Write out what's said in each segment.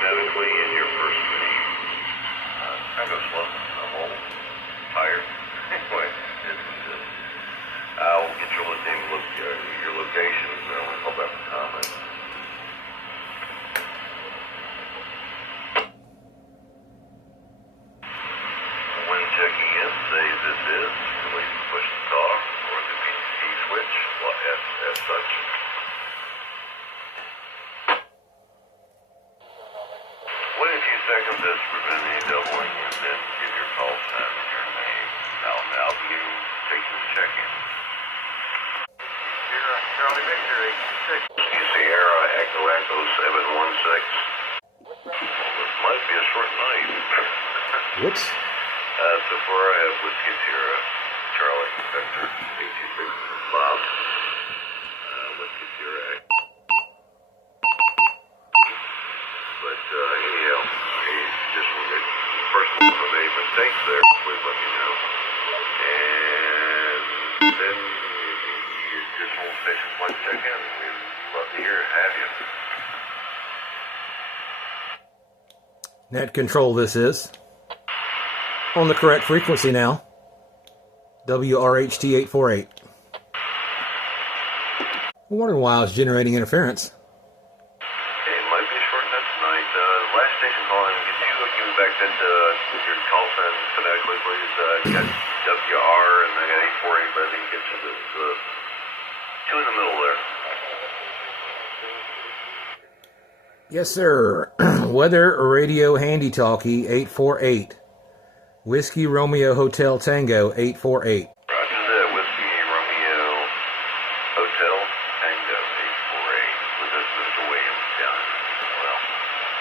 phonetically in your first name. Kind of slow. I'm old. Tired. Anyway, I'll get your locations and I'll help out the comments. When checking in, say this is, release the push to talk or the PTT switch as such. Wait a few seconds as to prevent any doubling and then give your call sign and your name. Now begin taking the check-in. Charlie Victor 86. Sierra Echo 716. This might be a short night. Whoops. So far I have Whiskey Sierra, Charlie Victor 86, Bob. Whiskey Sierra Echo. But anyhow, just first of all, if I made mistakes there, please let me know. And then your additional stations might check in. We'd love to hear it, have you. Net control this is. On the correct frequency now. WRHT 848. I wondered why I was generating interference. It might be a short night tonight. Last station calling, could you give me back that your call sign phonetically, please? You got WR and I got 848, but I didn't get you the two in the middle there. Yes, sir. Weather Radio Handy Talkie 848. Whiskey Romeo Hotel Tango 848. Roger that. Whiskey Romeo Hotel Tango 848 with this Mr. Williams down. Well,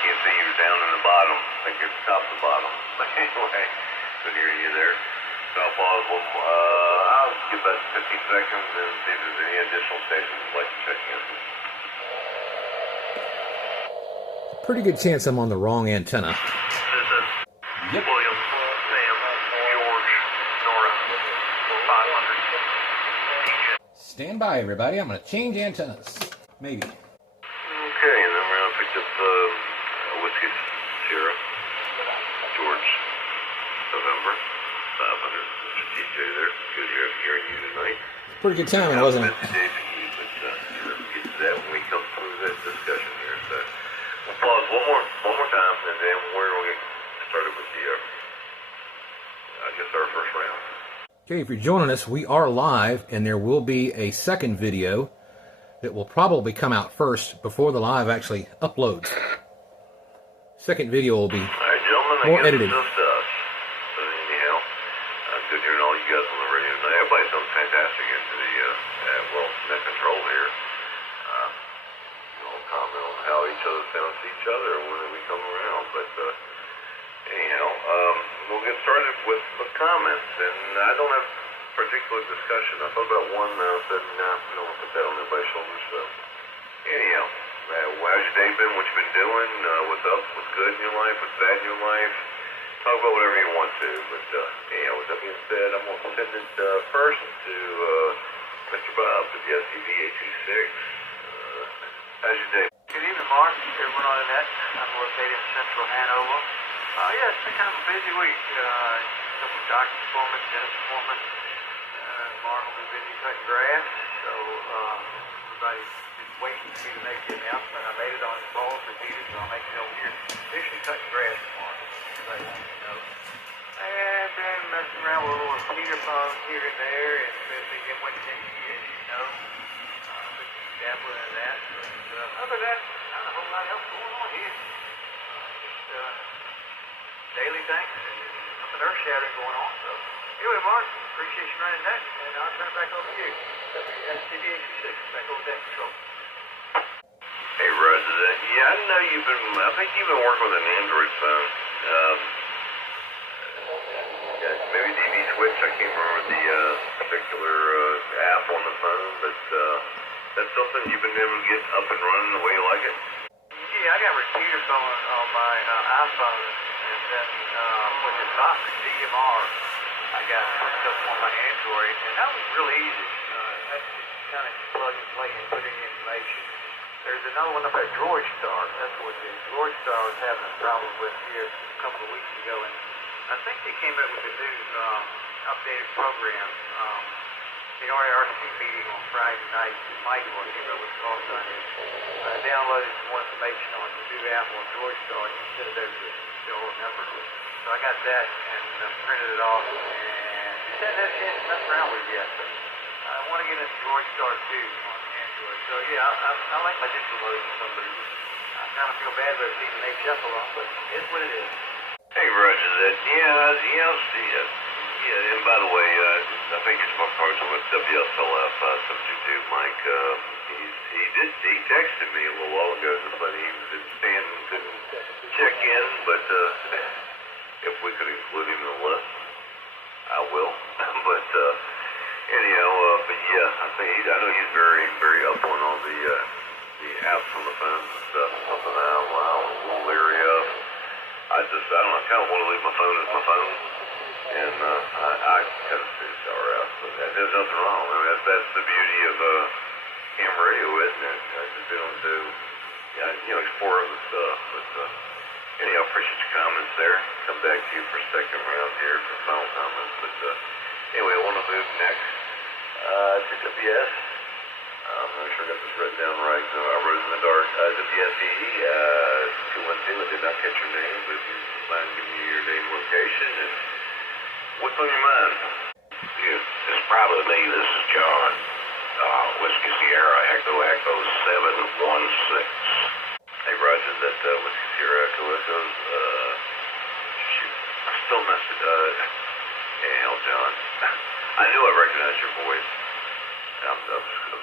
can't see you down in the bottom. I think you're at the top of the bottom. But anyway, good hearing you there. So I'll pause. I'll give that 15 seconds and see if there's any additional stations you'd like to check in. Pretty good chance I'm on the wrong antenna. This is Yep. William, Sam, George, Nora, 500. Stand by, everybody. I'm going to change antennas. Maybe. Okay, and then we're going to pick up Whiskey Sierra, George, November, 500. Mr. TJ there. Good hearing you tonight. Pretty good timing, wasn't it? But get to that when we come through that discussion here. So we'll pause one more time, and then we're going to get started with the, our first round. Okay, if you're joining us, we are live, and there will be a second video that will probably come out first before the live actually uploads. Second video will be All right, gentlemen, more edited. Just us. So anyhow, good hearing all you guys on the radio tonight. Everybody sounds fantastic into the, net control here. Comment on how each other sounds to each other when we come around. But anyhow, we'll get started with the comments. And I don't have particular discussion. I thought about one said, I'll put that on everybody's shoulders. So anyhow, how's your day been? What you been doing? What's up? What's good in your life? What's bad in your life? Talk about whatever you want to. But anyhow, with that being said, I'm going to send it first to Mr. Bob to the SCV 826. How's your day? Good evening, Mark. Everyone on the net. I'm located in central Hanover. Yeah, it's been kind of a busy week. Couple doctor's appointments, dentist appointments. Mark will be busy cutting grass, so everybody's just waiting for me to make the announcement. I made it on the calls repeated, so I'll make it over here. Officially cutting grass tomorrow. Everybody wants to know. And then messing around with a little speakerphone here and there, and especially in West Tennessee, as you know. Dabbling in that. But other than that, not a whole lot else going on here. Just daily things and nothing earth shattering going on. So anyway, Mark, appreciate you running that, and I'll turn it back over to you. SCV 826, back over that control. Hey, Roger that. Yeah, I know I think you've been working with an Android phone. Maybe DV Switch, I can't remember the particular app on the phone, but that's something you've been able to get up and running the way you like it? Yeah, I got a repeater phone on my iPhone, and then with the box DMR, I got hooked up on my Android, and that was really easy. That's just kind of plug and play and put in information. There's another one up at Droid Star. That's what the Droid Star was having a problem with here a couple of weeks ago, and I think they came up with a new updated program. The RARC meeting on Friday night, Mike came up with the call sign is. I downloaded some more information on the new app on Droid Star and sent it over to the old number. So I got that and printed it off, and just hadn't had a chance to mess around with it yet. But I want to get into Droid Star 2 on Android. So yeah, I like my digital mode for some reason. I kind of feel bad about leaving Nate Shuffle on, but it's what it is. Hey, Roger that. Yeah, and by the way, I think it's my partner with WSLF substitute Mike. He texted me a little while ago, but he didn't stand and couldn't check in. But if we could include him in the list, I will. But anyhow, but yeah, I know he's very, very up on all the apps on the phones and stuff. Something I'm a little leery of. I don't know. I kind of want to leave my phone as my phone. And I kind of say sour out, but there's nothing wrong. I mean, that's the beauty of ham radio, isn't it? Just being able to, explore other stuff. But anyhow, appreciate your comments there. Come back to you for a second round here for final comments. But anyway, I want to move next to WS. I'm not sure I got this written down right. No, I wrote it in the dark. WSE 212. I did not catch your name, but if you mind giving me your name, location, and what's on your mind? Yeah, it's probably me. This is John. Whiskey Sierra Echo 716. Hey, Roger, that Whiskey Sierra Echo Echoes, shoot, I still messed it. Hey, hell, John. I knew I recognized your voice. I'm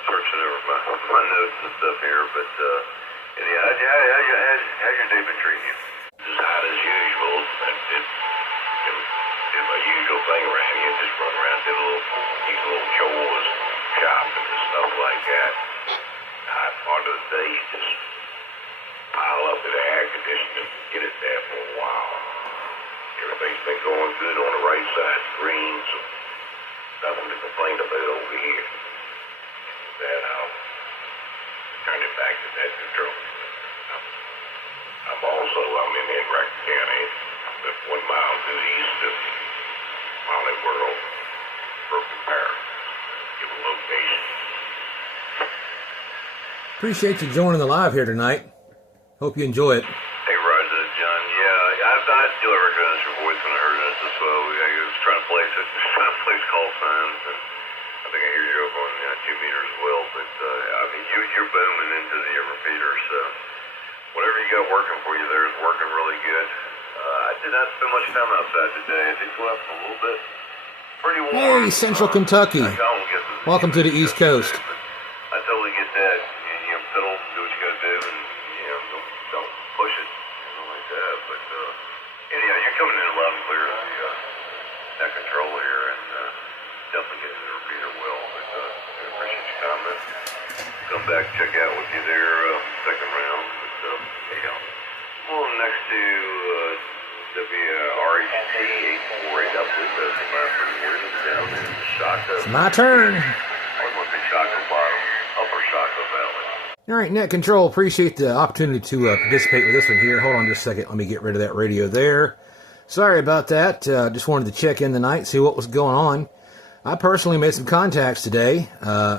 searching over my notes and stuff here, but anyhow, how's your day been treating you? As hot as usual. Did my usual thing around here, just run around, did these little chores, shopping and stuff like that. Hot part of the day, just pile up in the air conditioner, get it there for a while. Everything's been going good on the right side screen, so nothing to complain about over here. That I'll turn it back to that control. I'm in Enright County, just 1 mile to the east of Molly World, Broken Parish. Give a location. Appreciate you joining the live here tonight. Hope you enjoy it. Hey, Roger, John. Yeah, I do recognize your voice when I heard it. So I was trying to place call signs, and I think I hear you up on 2 meters as well. But I mean, you're booming into the repeater, so whatever you got working for you there is working really good. I did not spend much time outside today. I did go out for a little bit. Pretty warm. Hey, Central Kentucky. Welcome to the East Coast. I totally get that. Fiddle, do what you got to do, and don't push it, like that. But anyhow, you're coming in loud and clear to that control here, and definitely getting the repeater well. But I appreciate your comments. Come back, check out with you there, second round. But anyhow, well, next to WRHT 848, I believe that's my first word down in Shaka. It's my turn. I want to be Shaka Bottom, Upper Shaka Valley. All right, Net Control, appreciate the opportunity to participate with this one here. Hold on just a second. Let me get rid of that radio there. Sorry about that. Just wanted to check in tonight, see what was going on. I personally made some contacts today.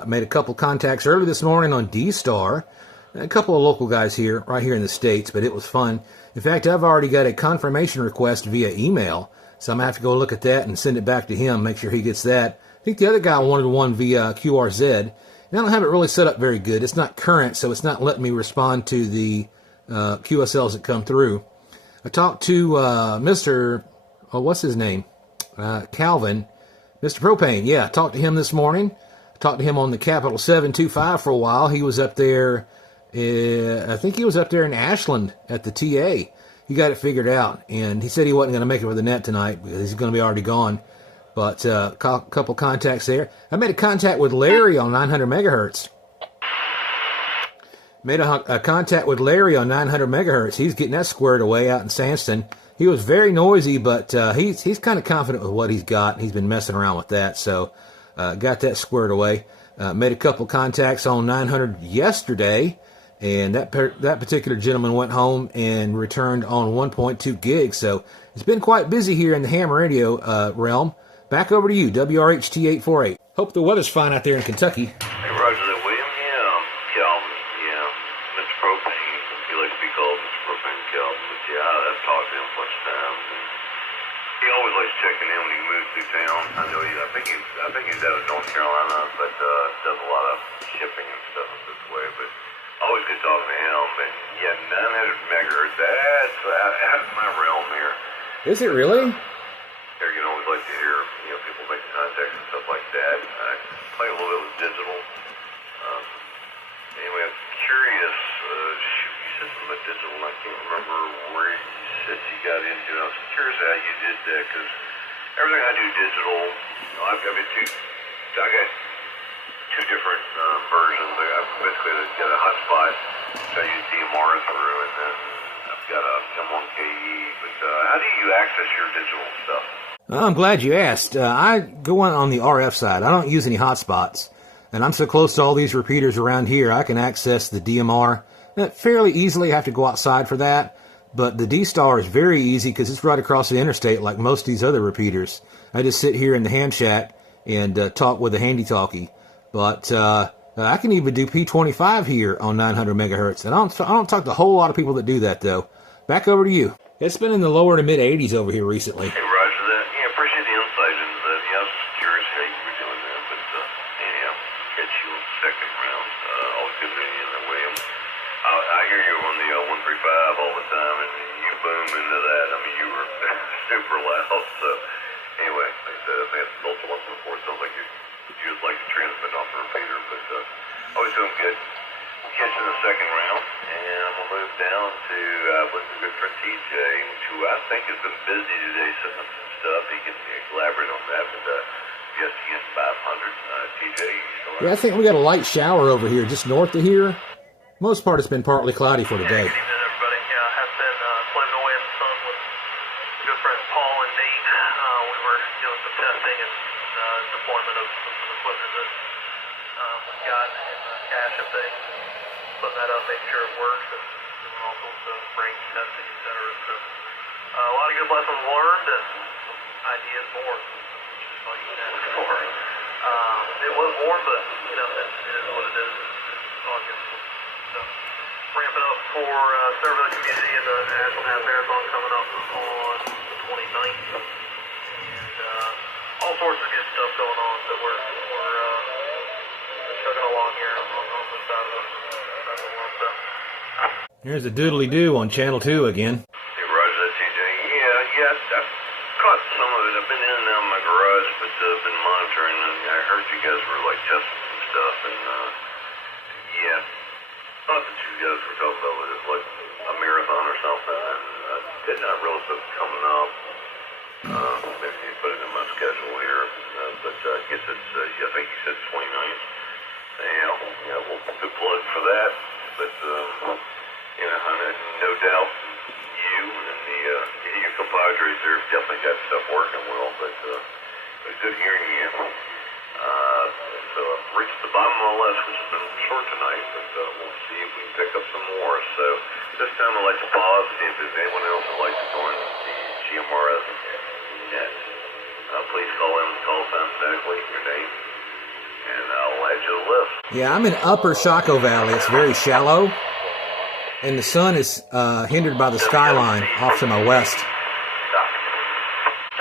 Made a couple contacts early this morning on D-Star. A couple of local guys here, right here in the States, but it was fun. In fact, I've already got a confirmation request via email, so I'm going to have to go look at that and send it back to him, make sure he gets that. I think the other guy wanted one via QRZ. And I don't have it really set up very good. It's not current, so it's not letting me respond to the QSLs that come through. I talked to what's his name? Calvin, Mr. Propane. Yeah, I talked to him this morning. I talked to him on the Capital 725 for a while. He was up there, I think he was up there in Ashland at the TA. He got it figured out, and he said he wasn't going to make it for the net tonight because he's going to be already gone. But a couple contacts there. I made a contact with Larry on 900 megahertz. Made a contact with Larry on 900 megahertz. He's getting that squared away out in Sanston. He was very noisy, but he's kind of confident with what he's got. He's been messing around with that, so got that squared away. Made a couple contacts on 900 yesterday. And that particular gentleman went home and returned on 1.2 gigs. So it's been quite busy here in the ham radio realm. Back over to you, WRHT848. Hope the weather's fine out there in Kentucky. Hey, Roger that, William. Mr. Propane. He likes to be called Mr. Propane Calvin. But yeah, I've talked to him a bunch of times. And he always likes checking in when he moves through town. I know I think he's out of North Carolina, but does a lot of shipping and stuff this way. But always good talking to him. And yeah, 900 megahertz. That's out of my realm here. Is it really? There, you always like to hear, people making contacts and stuff like that. I play a little bit with digital. Anyway, I'm curious. You said something about digital, and I can't remember where you said you got into. I was curious how you did that, because everything I do digital, I've got two different versions. I've basically got a hotspot, which I use DMR through, and then I've got a M1KE. But how do you access your digital stuff? I'm glad you asked. I go on the RF side. I don't use any hotspots. And I'm so close to all these repeaters around here, I can access the DMR fairly easily. I have to go outside for that. But the D-Star is very easy because it's right across the interstate like most of these other repeaters. I just sit here in the ham shack and talk with a handy-talkie. But I can even do P25 here on 900 megahertz. And I don't talk to a whole lot of people that do that, though. Back over to you. It's been in the lower to mid-80s over here recently. Hey, Roger that. Yeah, appreciate the insight into that. Yeah, I was just curious how you were doing that. But, anyhow, catch you on the second round. Always good meeting you there, William. I hear you on the 135 all the time, and you boom into that. I mean, you were super loud. So, anyway, like I said, I think it's also once before. It sounds like you just like to transmit off the repeater, but always doing good. We'll catch you in the second round, and I'm going to move down to with my good friend TJ, who I think has been busy today setting up some stuff. He can elaborate on that, but ESPN 500. TJ, you still Yeah, I think we got a light shower over here just north of here. Most part it's been partly cloudy for today. Good evening, everybody. Yeah, I have been slaving away in the sun with good friends Paul and Nate. We were doing some testing and deployment of some equipment that we've got in the cache and things. Putting that up, making sure it works, and doing all sorts of range testing, et cetera. So, a lot of good lessons learned and some ideas born, which is all you can ask for. It was warm, but, it is what it is. It's August. So, ramping up for serving the community in the National Half Marathon coming up on the 29th. And all sorts of good stuff going on. So we're chugging along here on this side of the world. So. Here's a doodly-doo on Channel 2 again. Hey, Roger, that's TJ. Yeah, I've caught some of it. I've been in and out of my garage, but been monitoring, and I heard you guys were, testing some stuff, and, yeah. Thought that you guys were talking about it was like a marathon or something, and I did not realize it was coming up. Maybe you put it in my schedule here, but I guess it's, I think you said 29th. Yeah, well, good plug for that. But, no doubt you and your compadres there definitely got stuff working well, but it was good hearing you. So I've reached the bottom of the list, which has been short tonight, but we'll see if we can pick up some more. So this time I'd like to pause and see if there's anyone else who'd like to join the GMRS Net. Please call in and call us emphatically your name, and I'll add you to the list. Yeah, I'm in Upper Chaco Valley. It's very shallow, and the sun is hindered by the skyline off to my west.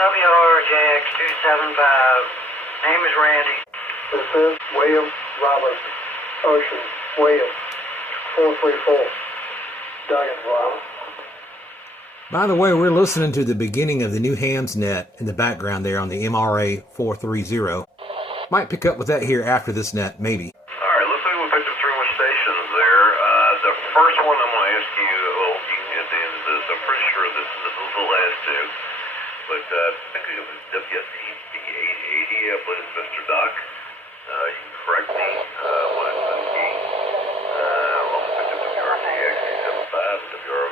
WRJX 275. Name is Randy. This is William Robinson, Ocean, William, 434, Duggan, Robert. By the way, we're listening to the beginning of the new Hams Net in the background there on the MRA 430. Might pick up with that here after this net, maybe. All right, looks like we picked up 3 more stations there. The first one I'm going to ask you, well, you can get the end of this. I'm pretty sure this is the last 2. But I think it was WSEB 880, I believe it's Mr. Doc. You can correct me when it's been key. Also picked up WRJX 275 and WROW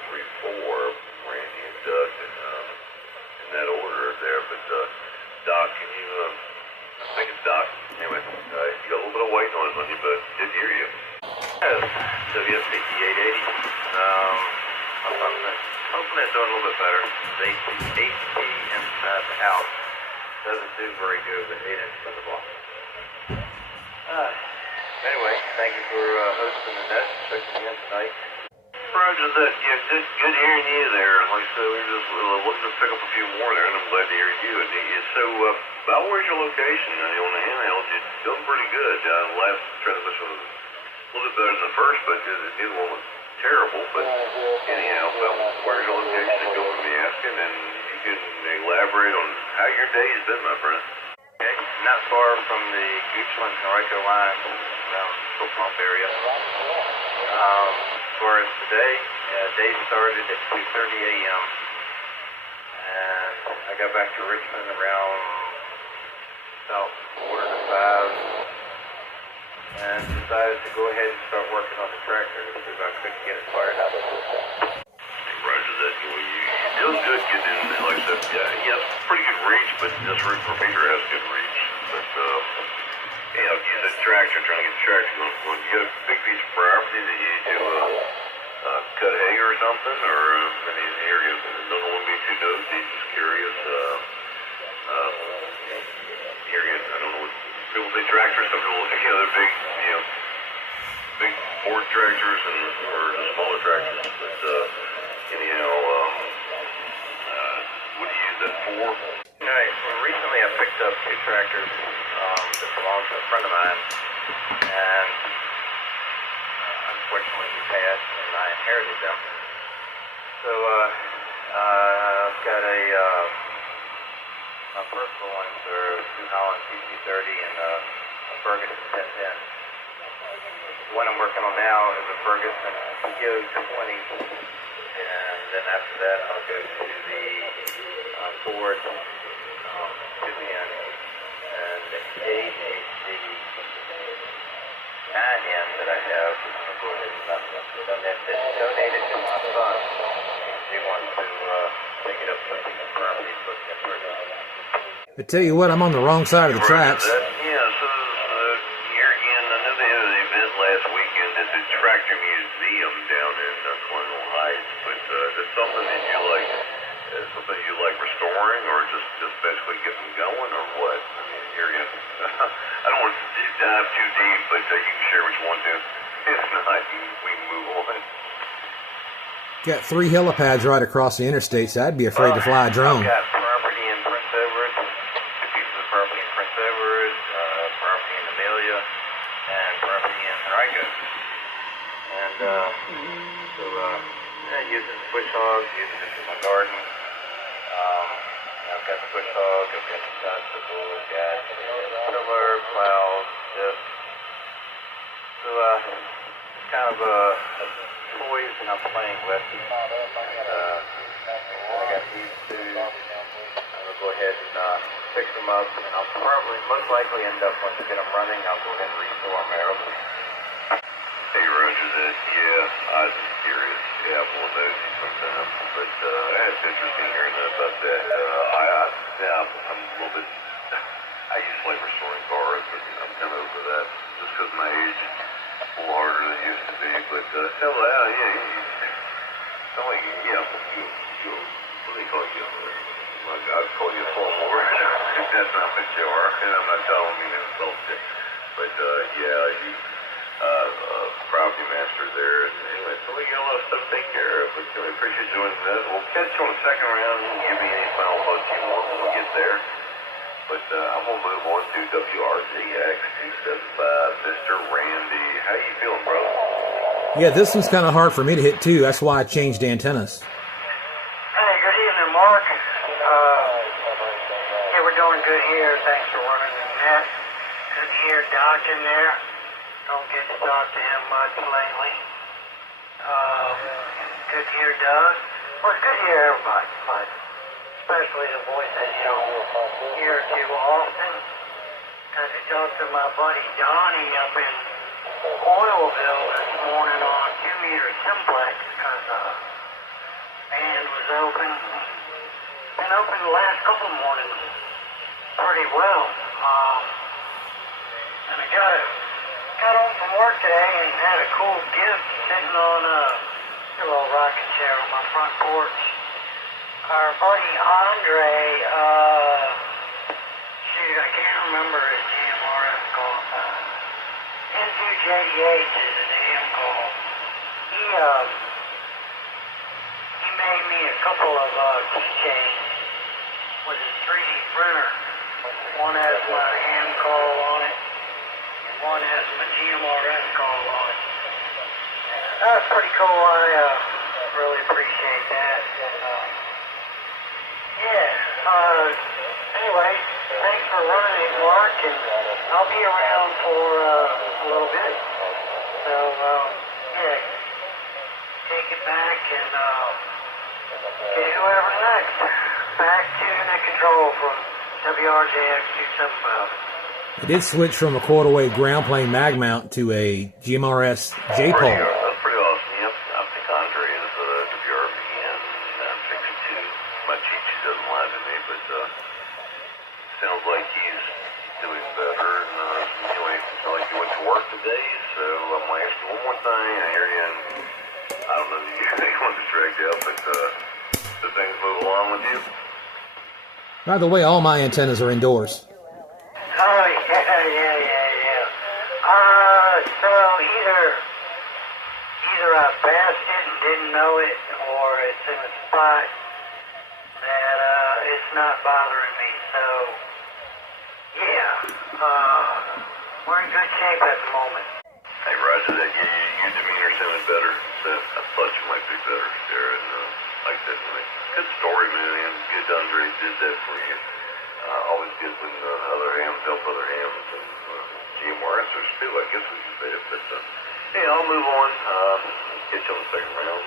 434, Randy and Doug, in that order there. But Doc, can you, I think it's Doc. Anyway, you got a little bit of white noise on you, but did hear you. WFCT 880. I'm hoping it's doing a little bit better. The HP inside the house doesn't do very good with 8 inches on the block. Anyway, thank you for hosting the net, checking me in tonight. Roger that. Yeah, good hearing you there. Like I said, we were just looking to pick up a few more there, and I'm glad to hear you. So, about where's your location? On the handheld, you're doing pretty good. Last transmission was a little bit better than the first, but the other one was terrible. But anyhow, where's your location? If you don't mind me asking, and you can elaborate on how your day's been, my friend. Okay, not far from the Richmond VA line, around the pump area. As far as today, day started at 2:30 a.m. and I got back to Richmond around about 4:45 and decided to go ahead and start working on the tractor because I couldn't get it fired up. Roger that. You're doing good getting in, like I said, yeah, it's pretty good reach, but this root repeater has good reach. But, yeah, if you use a tractor, trying to get the tractor going, when you get a big piece of property that you need to cut hay or something, or any area, don't want to be too nosy, just curious. I don't know what people say tractors, some people think other big, big Ford tractors or the smaller tractors. But anyhow, what do you use that for? Alright, well, recently I picked up 2 tractors that belonged to a friend of mine, and unfortunately he passed and I inherited them. So I've got my personal ones are 2 Holland TC30 and a Ferguson 1010. The one I'm working on now is a Ferguson PO20, and then after that I'll go to the Ford 210 and the AHD 9N that I have. I'll go ahead and donate it to my son. He wants to take it up to the property, looking at purchasing. I tell you what, I'm on the wrong side of the tracks. Yeah, so here again, I know they had an event last weekend at the Tractor Museum down in Colonial Heights, but is it something that you like? Something you like restoring, or just basically getting going, or what? I mean, here again, I don't want to dive too deep, but you can share what you want to. If not, we can move on. Got 3 helipads right across the interstate, so I'd be afraid to fly a drone. I've got property in Prince Edward, 2 pieces of property in Prince Edward, property in Amelia, and property in Henrico. And using the bush hogs, using it in my garden. I've got the bush hog, I've got the bicycle, I've got tiller, plows, discs. So it's kind of toys that I'm playing with. I got these 2. I'll go ahead and fix them up, and I'll probably, most likely end up, once I get them running, I'll go ahead and restore them aerosol. Hey, Roger that. Yeah, I was just curious. Yeah, I'm a little nosy sometimes, but it's interesting hearing about that. I'm a little bit. I used to like restoring cars, but I'm kind of over that just because of my age. A little harder than it used to be, but tell that, what do they call you? I'd call you a lawnmower. That's not what you are, and I'm not telling you to insult you. But property master there, and anyway, so we got a lot of stuff to take care of. But I appreciate you joining us. We'll catch you on the second round and give me any final thoughts you want when we get there. But I'm gonna move on to WRZX 275, Mr. Randy. How you feeling, bro? Yeah, this one's kind of hard for me to hit too. That's why I changed antennas. Hey, good evening, Mark. Yeah, we're doing good here. Thanks for running the net. Good to hear Doc in there. Don't get to talk to him much lately. Good to hear Doug. Well, it's good to hear everybody, but especially the voice that you don't hear too often. Got to talk to my buddy Donnie up in Oilville this morning on 2-meter simplex because band was open. Been open the last couple mornings pretty well. And I got got home from work today and had a cool gift sitting on a little rocking chair on my front porch. Our buddy Andre, shoot, I can't remember his GMRS call. N2JDH is a damn call. He made me a couple of keychains with his 3D printer. One has my hand call on it, and one has my GMRS call on it. That's pretty cool. I really appreciate that. Anyway, thanks for running it, Mark, and I'll be around for a little bit. So, take it back and get whoever's next. Back to the control from WRJX 275. I did switch from a quarter-wave ground plane mag mount to a GMRS J-pole. That's pretty awesome. Yep, I think Andre is WRVN 62. My cheat sheet doesn't lie to me, but sounds like he's doing better. And anyway, sounds like you went to work today, so I'm going to ask you one more thing. I hear you, and I don't know if you want to drag you up, but do things move along with you? By the way, all my antennas are indoors. Oh, yeah. So either I passed it and didn't know it, or it's in a spot that it's not bothering me. So, we're in good shape at the moment. Hey, Roger, that your demeanor sounded better. So I thought you might be better there, and like that. Good story, man. Good Andre did that for you. Always good when other hams help other hams, and GMRSers too, I guess we could say it. But hey, I'll move on. Get you on the second round.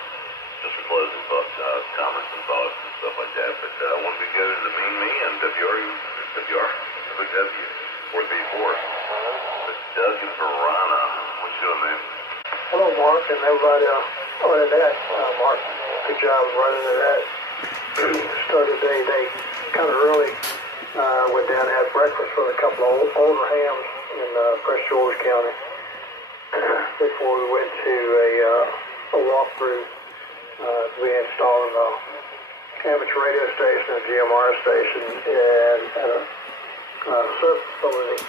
Just for closing comments and thoughts and stuff like that. But once we go to the Mean Me and WR4B4, but Doug and Verana, what you doing, man? Hello, Mark, and everybody on the net. Mark, good job running the net. Started the day kind of early. Went down and had breakfast with a couple of older hams in Prince George County before we went to a walkthrough to be installing a amateur radio station, a GMRS station, and at a surf facility.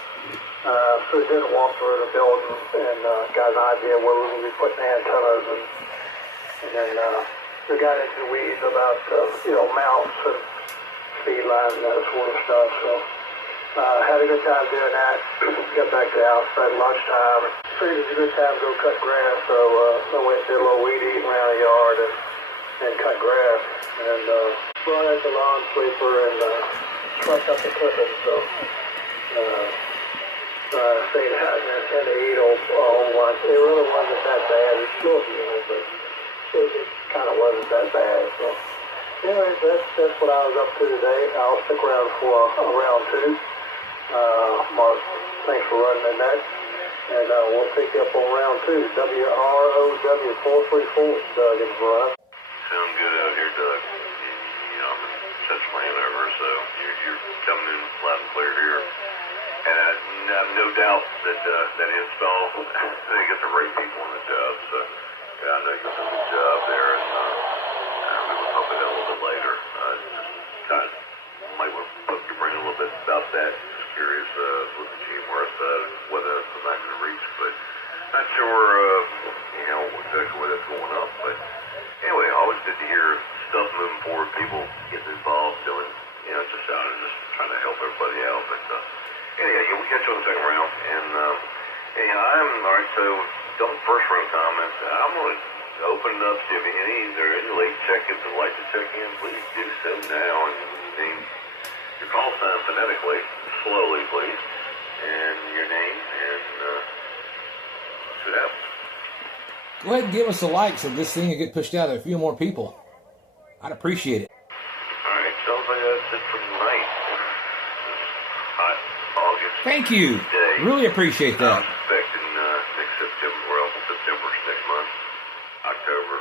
So we did a walkthrough of the building and got an idea where we were going to be putting antennas, and then we got into the weeds about mounts and speed lines and that sort of stuff. So had a good time doing that. Got back to the house at lunchtime. Figured it was a good time to go cut grass, so I went and did a little weed eating around the yard and cut grass, and brought out the lawn sweeper and trucked up the clippings. So stayed out in the heat all once. It really wasn't that bad. It's still humid, but it kind of wasn't that bad. So anyway, that's what I was up to today. I'll stick around for round two. Mark, thanks for running the net, and we'll pick you up on round two. WROW434, Doug and Verona. Sound good out here, Doug. I'm in Central Hanover, so you're coming in loud and clear here. And I have no doubt that that install, they get the right people on the job. So I know you're doing a good job there, and we will talk about that a little bit later. Just kind of might want to poke your brain a little bit about that. Just curious with the GMRS side, whether that's the max of reach, but not sure, exactly where that's going up. But anyway, always good to hear stuff moving forward, people getting involved, doing, just out and just trying to help everybody out. But anyhow, we got you on the second round, and I'm all right. So, don't first round comments. I'm going to open it up to you. If there are any late check-ins that would like to check in, please do so now. And name your call sign phonetically, slowly, please, and your name, and should happen. Go ahead and give us a like so this thing will get pushed out to a few more people. I'd appreciate it. All right, sounds like that's it for tonight. Hot August. Thank you. Day. Really appreciate that. I'm expecting next September, September next month, October.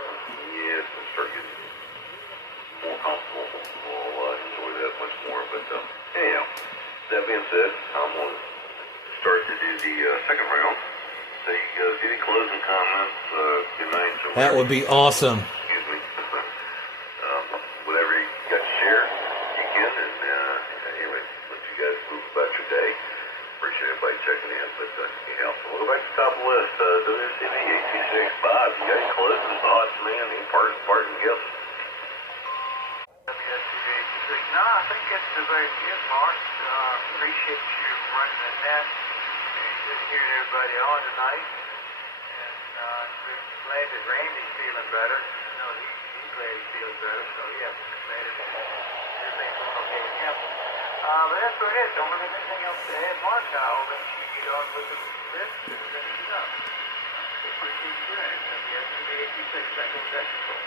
Yeah, it's going to start getting more comfortable. We'll enjoy that much more. But anyhow, that being said, I'm going to start to do the second round. So any closing comments? Good night. That would be awesome. Excuse me. Whatever you got to share, you can. And anyway, let you guys move about your day. Appreciate everybody checking in. But anyhow, so we'll go back to the top of the list. WCB 826 Bob, you got any closing thoughts, man? Any parting gifts? No, I think it's a very good, Mark. Appreciate you running the net and just hearing everybody on tonight. And we're glad that Randy's feeling better. You know, he's glad he feels better. So, yeah, glad everything's going okay with him. But that's what it is. Don't have anything else to add, Mark. I'll let you get on with the list and finish it up. Appreciate you doing it. WSB 826, back in Mexico.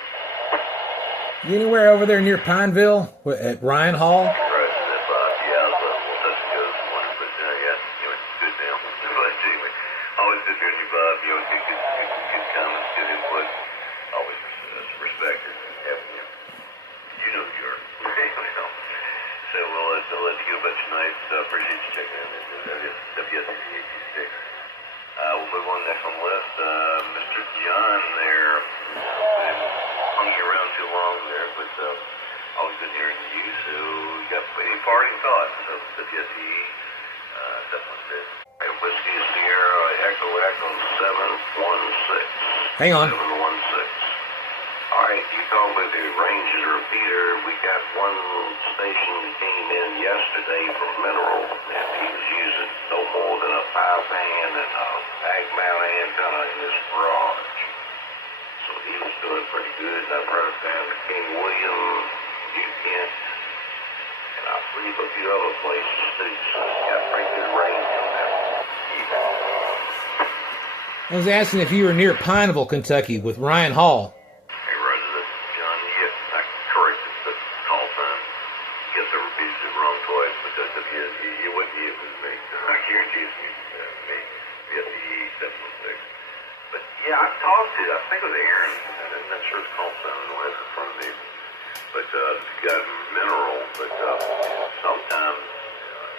You anywhere over there near Pineville at Ryan Hall? Right, that's yeah, we'll touch and go this morning, but yeah, good now. But anyway, always good hearing you, Bob. Good comments, good input. Always respect and having you. You know who you are. So we'll let you get about tonight. Appreciate you checking in. WSB 826. We'll move on next on the list. Mr. John there. Hung you around too long there, but always good hearing you. So you got any parting thoughts of WSE? Definitely did. Whiskey Sierra Echo 716. Hang on. 716. All right, you talking about the Ranger repeater. We got one station that came in yesterday from Mineral, and he was using no more than a 5-band and a bag mount antenna in his garage. So he was doing pretty good, and I've heard down to King William, New Kent, and I believe a few other places too. So he's got pretty good range on that. I was asking if you were near Pineville, Kentucky with Ryan Hall. Hey, Roger, that's John. Yes, I corrected the call sign. Guess I repeated it wrong twice, but that's it wasn't you, it was me. I guarantee it's me. WSE 716. But yeah, I talked to, I think it was Aaron. I'm not sure his call sign, I don't have it in front of me. But he's got Mineral. But sometimes,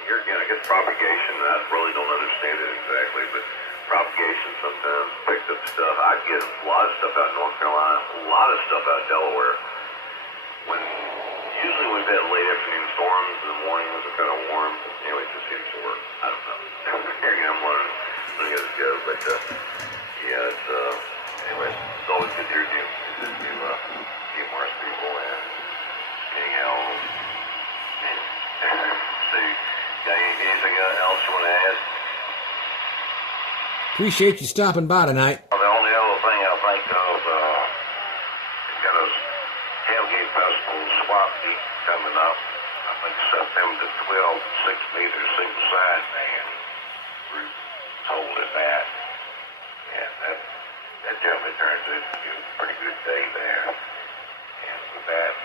here again, I guess propagation, I really don't understand it exactly, but propagation sometimes picked up stuff. I get a lot of stuff out of North Carolina, a lot of stuff out of Delaware. Usually we've had late afternoon storms in the mornings, are kind of warm. Anyway, it just seems to work. I don't know. Here again, I'm learning as it goes. But yeah, it's anyway, it's always good to hear you. Good to GMRS people and anyhow. So, got anything else you want to add? Appreciate you stopping by tonight. Well, the only other thing I think of, we've got a tailgate festival swap meet coming up. I think September 12th, 6 meters single side band group holding that. And that generally turns into a pretty good day there. And with that,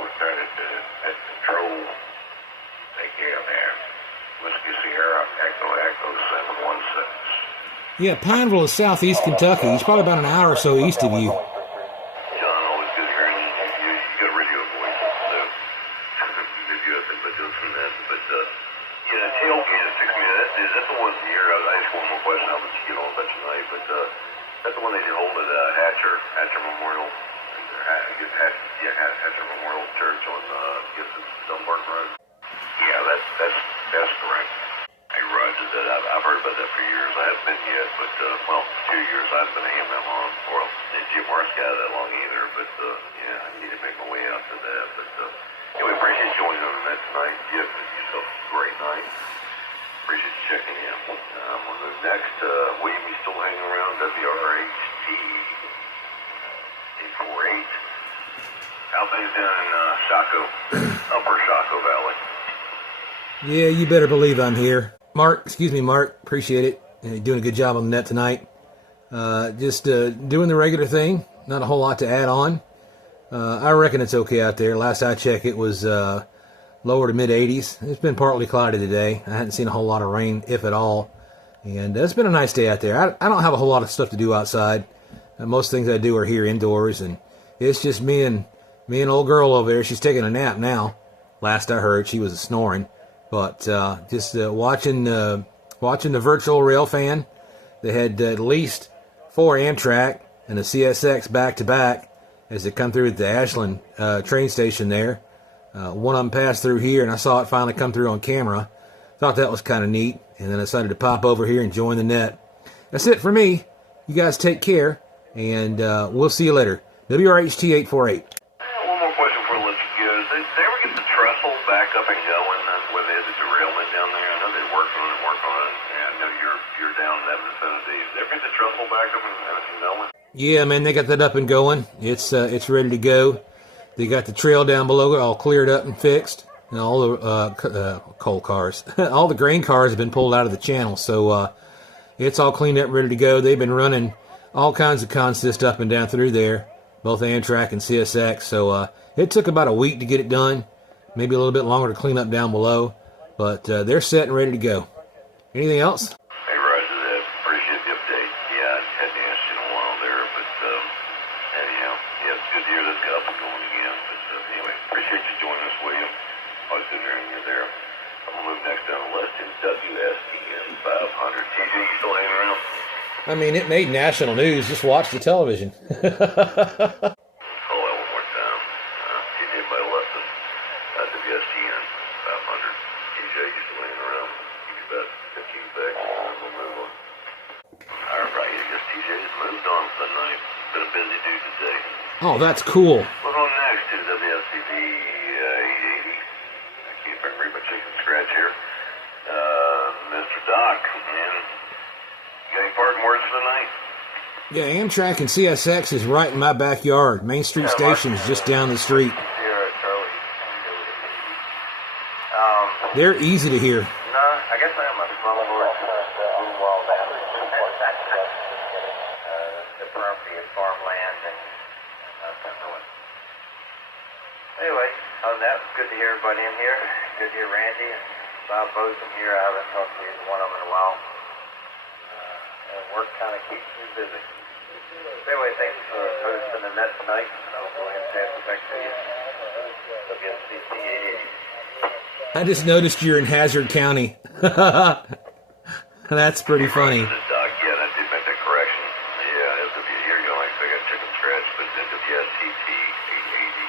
we're turning to that control, take care of there. Whiskey Sierra Echo 716. Yeah, Pineville is southeast Kentucky. He's probably about an hour or so east of you. John, always good hearing you. You got a radio voice, so if you have been doing some of that. But yeah, tailgate at 6 meters. That's the one here. I just one more question. I'll let you get on about tonight. But that's the one they hold at Hatcher Memorial. Hatcher Memorial Church on Dunbar Road. Yeah, that's correct. Hey, Roger, that I've heard about that for years. I haven't been yet, but 2 years I've been a AMM on. Well, GMRS got that long either, but yeah, I need to make my way out to that. But anyway, appreciate you joining on that tonight. You have yourself a great night. Appreciate you checking in. I'm gonna move next. William, you still hanging around? WRHT 848. How things down in Upper Saco Valley? Yeah, you better believe I'm here. Mark, appreciate it. You're doing a good job on the net tonight. Just doing the regular thing. Not a whole lot to add on. I reckon it's okay out there. Last I checked, it was lower to mid-80s. It's been partly cloudy today. I hadn't seen a whole lot of rain, if at all. And it's been a nice day out there. I don't have a whole lot of stuff to do outside. Most things I do are here indoors. And it's just me and old girl over there. She's taking a nap now. Last I heard, she was snoring. But just watching the virtual rail fan They had at least 4 Amtrak and a CSX back-to-back as they come through at the Ashland train station there. One of them passed through here, and I saw it finally come through on camera. Thought that was kind of neat, and then I decided to pop over here and join the net. That's it for me. You guys take care, and we'll see you later. WRHT 848. One more question before I let you go. Did they ever get the trestle back up and going where they had the derailment down there? I know they worked on it. And I know you're down in that vicinity. Did they ever get the trestle back up and going? Yeah, man, they got that up and going. It's ready to go. They got the trail down below all cleared up and fixed. And all the coal cars, all the grain cars have been pulled out of the channel. So it's all cleaned up, ready to go. They've been running all kinds of consist up and down through there, both Amtrak and CSX. So it took about a week to get it done, maybe a little bit longer to clean up down below. But they're set and ready to go. Anything else? Hey, Roger, I appreciate the update. Yeah, I hadn't asked you in a while there, but anyhow, yeah, it's good to hear this got up and going again. But anyway, appreciate you joining us, William. Always good hearing you there. I'm going to move next down the list to WSTN 500. TJ, you still hanging around? I mean, it made national news. Just watch the television. Call that one more time. TJ by Lesson, WSTN 500. TJ, you still hanging around? Give you about 15 seconds, and then we'll move on. All right, I guess TJ has moved on for the night. Been a busy dude today. Oh, that's cool. What's on next to WSCV 880? I can't read my chicken scratch here. Mr. Doc, man. You got any parting words for the night? Yeah, Amtrak and CSX is right in my backyard. Main Street Station is just down the street. Sierra Charlie. They're easy to hear. No, I guess I am a small horse. The property is farmland and Cumberland. Anyway, other than that, it's good to hear everybody in here. Good to hear Randy and Bob Bozeman here. I haven't talked to either one of them in a while. And work kind of keeps me busy. Anyway, thanks for hosting the net tonight. I'll go ahead and pass it back to you. WSCP 880. I just noticed you're in Hazard County. That's pretty funny. Doc, yeah, I did make that correction. Yeah, here you go. Like I got chicken scratch, but the WSCP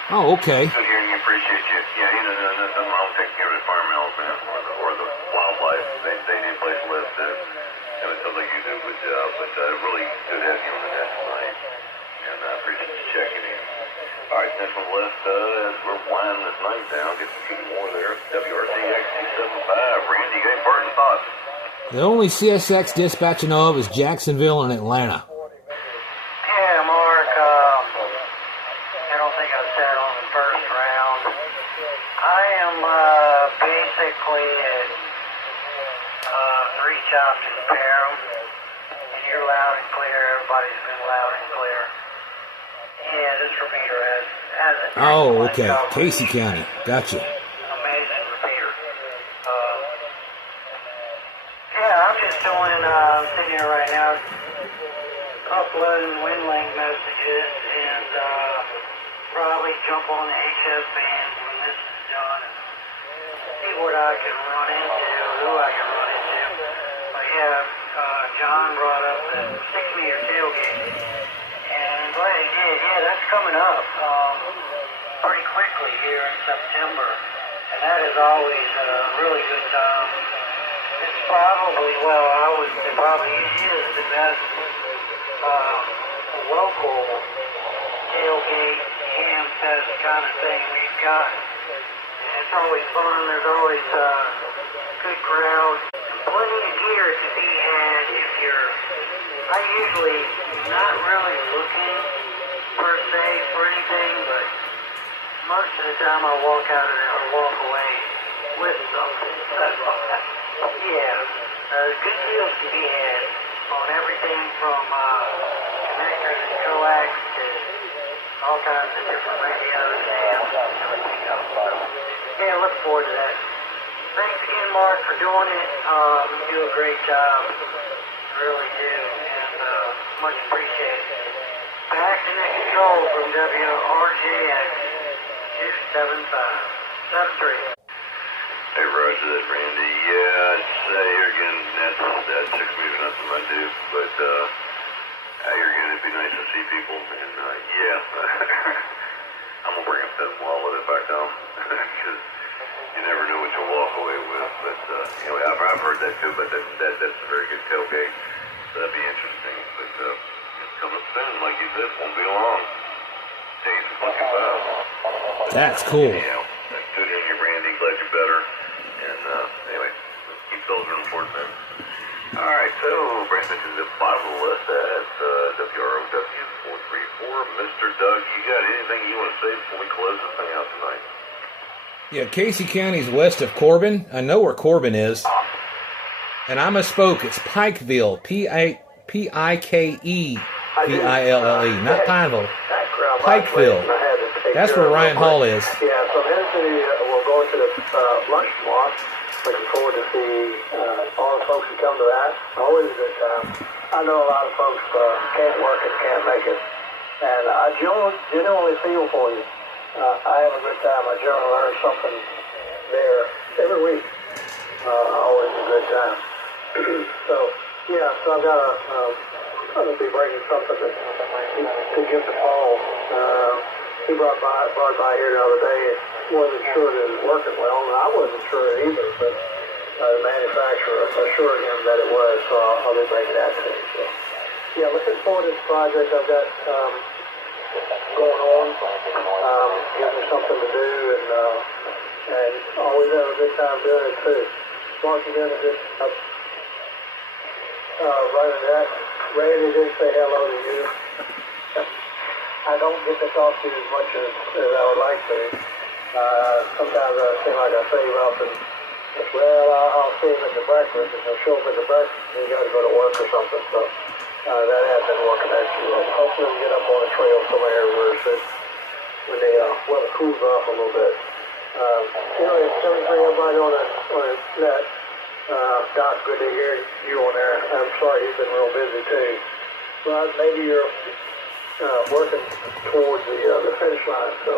880. Oh, okay. Good hearing you. Appreciate you. Yeah, nothing wrong with taking care of the farm elephant or the wildlife. They need a place to live too. And it sounds like you do a good job. But really good having you on the net tonight. And I appreciate you checking in. All right, next on the list, as we're winding this night down, get a few more there. WRCX 275. Randy, you got any parting thoughts? The only CSX dispatch I know of is Jacksonville and Atlanta. Yeah, Mark, I don't think I said on the first round. I am basically at 3 chops to spare 'em. And you're loud and clear. Everybody's been loud and clear. Yeah, this repeater has it. Oh, okay. Casey County. Gotcha. Amazing repeater. Yeah, I'm just doing, I'm sitting here right now uploading WinLink messages and probably jump on the HS band when this is done and see what I can run into, who I can run into. But yeah, John brought up the 6-meter tailgate. And glad he did. Yeah, that's coming up pretty quickly here in September. And that is always a really good time. It's probably, it probably is the best local tailgate ham fest kind of thing we've got. And it's always fun. There's always a good crowd. Plenty of gear to be had if you're... I usually not really looking per se for anything, but most of the time I walk out of there or walk away with something. Yeah, good deals to be had on everything from connectors and coax to all kinds of different radios and everything else. So, yeah, look forward to that. Thanks again, Mark, for doing it. You do a great job. Really do. Much appreciated. Back to the control from WRGX 275. 73. Hey, Roger. Roger that, Randy. Yeah, I'd say here again, that 6 meters, nothing I do, but here again, it'd be nice to see people, and yeah, I'm gonna bring a thin wallet if I come, because you never know what you'll walk away with. But anyway, I've heard that too, but that's a very good tailgate, so that'd be interesting. But it's coming soon, like you said, won't be long. Days of fucking fast. That's cool. Yeah, that's good in you, Randy. Glad you're better. And anyway, let's keep soldiering for it, man. All right, so bring it to the bottom of the list. That's WROW 434. Mr. Doug, you got anything you want to say before we close this thing out tonight? Yeah, Casey County's west of Corbin. I know where Corbin is. And I misspoke. It's Pikeville. P-I-K-E-V-I-L-L-E. Not Pineville. Pikeville. That's where Ryan Hall is. Yeah, so Henry City, we're going to the lunch tomorrow. Looking forward to see all the folks who come to that. Always a good time. I know a lot of folks can't work and can't make it. And I genuinely feel for you. I have a good time. I generally learn something there every week. Always a good time. So I've got I'm going to be bringing something to give to Paul. He brought by here the other day and wasn't sure that it was working well, and I wasn't sure either, but the manufacturer assured him that it was, so I'll be bringing that to him. So, yeah, looking forward to this project I've got going on. Gives me something to do, and always have a good time doing it too. Mark, you doing a good job running that. Randy did say hello to you. I don't get to talk to you as much as I would like to. Sometimes I seem like I save up and, I'll see him at the breakfast, and he'll show up at the breakfast, and he's got to go to work or something. So that has been working out too well. Hopefully we get up on a trail somewhere where when the weather cools off a little bit. It's everything everybody on the net. Doc, good to hear you on there. I'm sorry you've been real busy too. But maybe you're working towards the finish line. So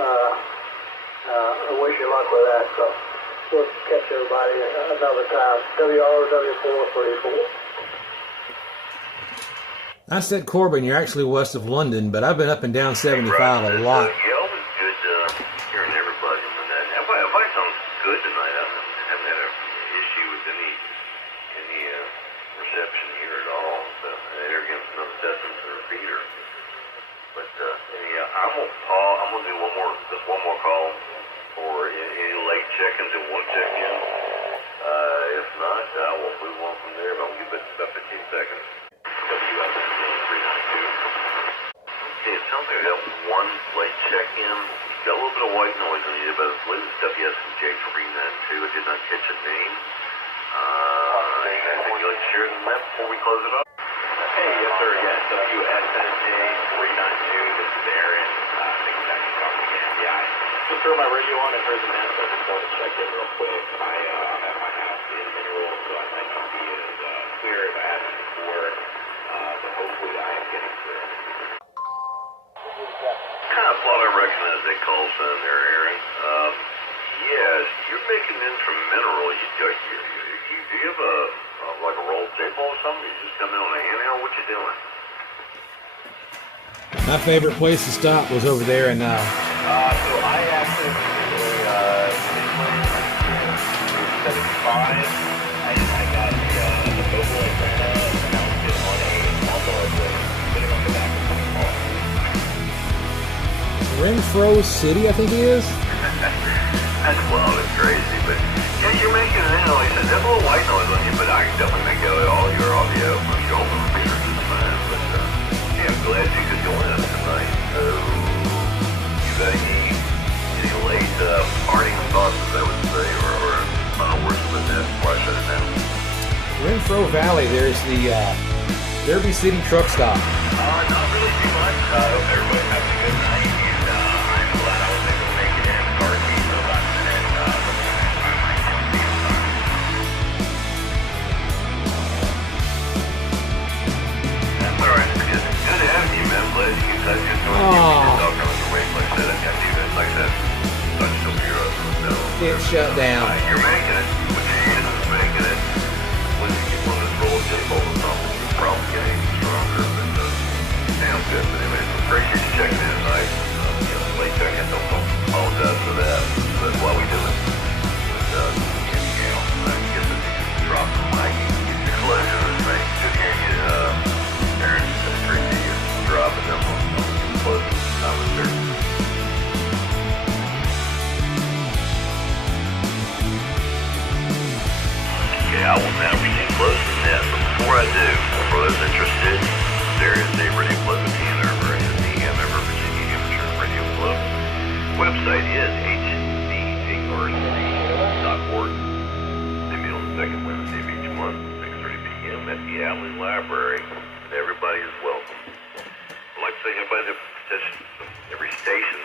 I wish you luck with that. So we'll catch everybody another time. WROW 434. I said Corbin, you're actually west of London, but I've been up and down 75 a lot. Yeah, always good hearing everybody on that. Everybody sounds good tonight. I haven't had an issue with any reception here at all. So there again, another testament to the repeater. But I'm gonna do one more call for any late check-ins and one check-in. If not, I will move on from there. But I'll give it about 15 seconds. WS 392. Okay, it sounds like I got one late check-in. Got a little bit of white noise on you, but I believe it's WSJ 392. I did not catch a name. Anything you'd like to share in that before we close it up? Hey, yes, sir. Yes, WSJ 392. This is Aaron. Thanks for having me talk again. Yeah, I just threw my radio on and heard the mess. I just wanted to check in real quick. I'm at my house in Mineral, so I might not be as clear as I have been before, but hopefully I am getting through. Kind of thought I recognized that call sign there, Aaron. Yes, you're making in from Mineral. Do you have like a rolled table or something? You just come in on a handheld? What you doing? My favorite place to stop was over there in So I actually recently 75. I got the mobile antenna and mounted it on a lawnmower blade sitting on the back of my car. Renfro City, I think it is. That's wild and crazy, but yeah, you're making it in. Like I said, there's a little white noise on you, but I can definitely make out all your audio from your open repeaters is fine. But yeah, I'm glad you could join us tonight. So, you got any late parting thoughts, as I would say, or final words with that before I shut it down? Renfro Valley, there's the Derby City truck stop. Not really too much. I hope everybody's having a good night, and I'm glad I was able to make it in the car key for the last minute. That's all right. Good having you, man. Glad you can touch it. Talking on the radio. Like I said, I got you. Like I said, I'm still here. It shut down. You're making it. What you is making it. When you get one of those roll tables or something, you probably get even stronger. But sounds good. But anyway, appreciate you checking in tonight. Late checking. Don't apologize for that. That's why we do it. But anyhow, I guess if you just drop the mic, get your closure of this thing. Should hear you, Aaron. Appreciate you dropping them on closing commentary. I will now proceed to close the net, but before I do, for those interested, there is a Radio Club at Hanover and the Hanover, Virginia Amateur Radio Club. Website is hvagrc.org. They meet on the second Wednesday of each month, 6:30 p.m. at the Alley Library, and everybody is welcome. I'd like to say everybody that petitions every station